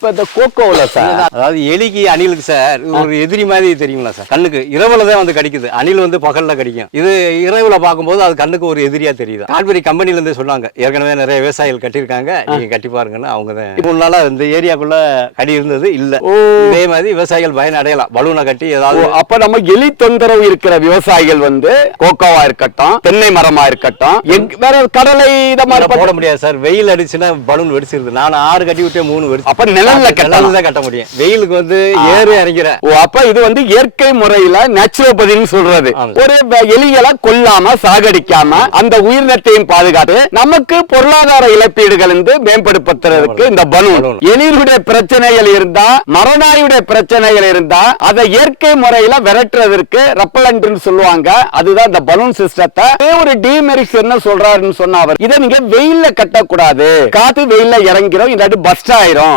இப்ப இந்த சார். அதாவது எலிக்கு அணிலுக்கு சார் ஒரு எதிரி மாதிரி தெரியுங்களா சார். கண்ணுக்கு இரவுல தான் வந்து கடிக்குது. அணில் வந்து பகல்ல கடிக்கும். இது இரவுல பார்க்கும்போது அது கண்ணுக்கு ஒரு எதிரியா தெரியுது. கால்பரி கம்பெனில இருந்து சொன்னாங்க. ஏற்கனவே நிறைய விவசாயிகள் கட்டியிருக்காங்க. நீங்க கட்டி பாருங்கன்னு அவங்க தான். மூணு நாளா இந்த ஏரியாக்குள்ள கடி இருந்தது இல்ல. இதே மாதிரி விவசாயிகள் பயன் அடையலாம். பலூனை கட்டி ஏதாவது அப்ப நம்ம எலி தொந்தரவு இருக்கிற விவசாயிகள் வந்து கோகோவா இருக்கட்டும் தென்னை மரமா இருக்கட்டும் வேற கடலை இத மாதிரி போட முடியாது சார். வெயில் அடிச்சுன்னா பலூன் வெடிச்சிருது. நான் ஆறு கட்டி விட்டே மூணு வெடிச்சு அப்ப நிழல்ல கட்டலாம். கட்ட முடியும். வெயிலுக்கு வந்து ஏறு இறங்கிற. ஓ அப்ப இது வந்து இயற்கை முறையில நேச்சுரோபதின்னு சொல்றது. ஒரு எலிகளை கொல்லாம சாகடிக்காம அந்த உயிரினத்தையும் பாதுகாத்து நமக்கு பொருளாதார இழப்பீடுகள் வந்து மேம்படுத்துறதுக்கு இந்த பலூன். எலியுடைய பிரச்சனைகள் இருந்தா மரநாயுடைய பிரச்சனைகள் இருந்தா அதை இயற்கை முறையில விரட்டுறதற்கு ரெப்பலண்ட்னு சொல்லுவாங்க. அதுதான் இந்த பலூன் சிஸ்டத்தை. ஒரே டிமெரிக்ஸ் என்ன சொல்றாருன்னு சொன்னா அவர் இதை நீங்க வெயில்ல கட்டக்கூடாது. காத்து வெயில்ல இறங்கிரும் இல்லாட்டி பஸ்ட் ஆயிரும்.